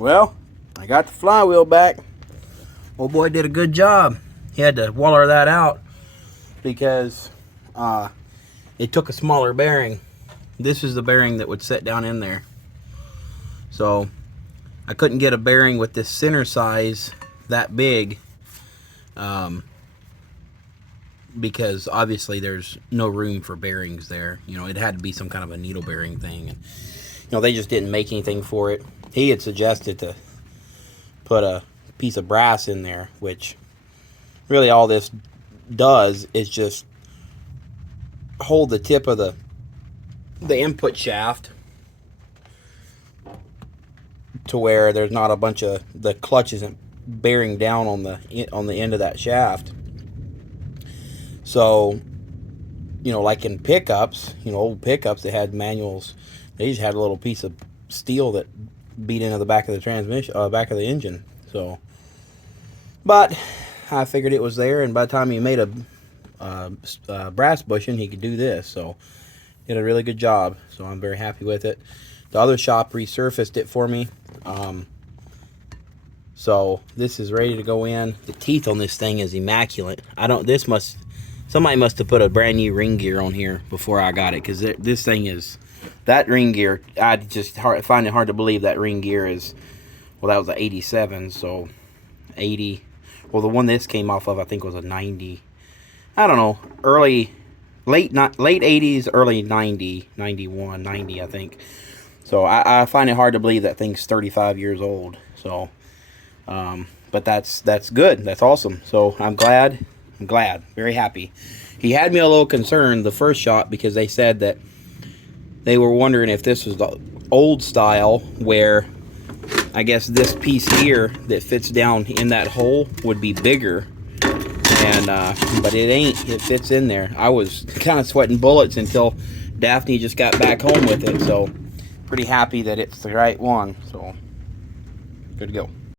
Well, I got the flywheel back. Old boy did a good job. He had to waller that out because it took a smaller bearing. This is the bearing that would set down in there. So I couldn't get a bearing with this center size that big because obviously there's no room for bearings there. You know, it had to be some kind of a needle bearing thing. And, you know, they just didn't make anything for it. He had suggested to put a piece of brass in there, which really all this does is just hold the tip of the input shaft to where there's not a bunch of the clutch isn't bearing down on the end of that shaft. So, you know, like in pickups, you know, old pickups that had manuals, they just had a little piece of steel that beat into the back of the transmission, back of the engine. So, but I figured it was there, and by the time he made a brass bushing, he could do this. So, did a really good job. So I'm very happy with it. The other shop resurfaced it for me. So this is ready to go in. The teeth on this thing is immaculate. Somebody must have put a brand new ring gear on here before I got it, because this thing is, that ring gear, I just find it hard to believe that ring gear is, well, that was an 87, so 80. Well, the one this came off of, I think, was a 90. I don't know, late 80s, early 90, 91, 90, I think. So I find it hard to believe that thing's 35 years old. So, but that's good. That's awesome. So I'm glad, very happy. He had me a little concerned the first shot because they said that they were wondering if this was the old style where I guess this piece here that fits down in that hole would be bigger. And but it ain't. It fits in there. I was kind of sweating bullets until Daphne just got back home with it. So pretty happy that it's the right one. So good to go.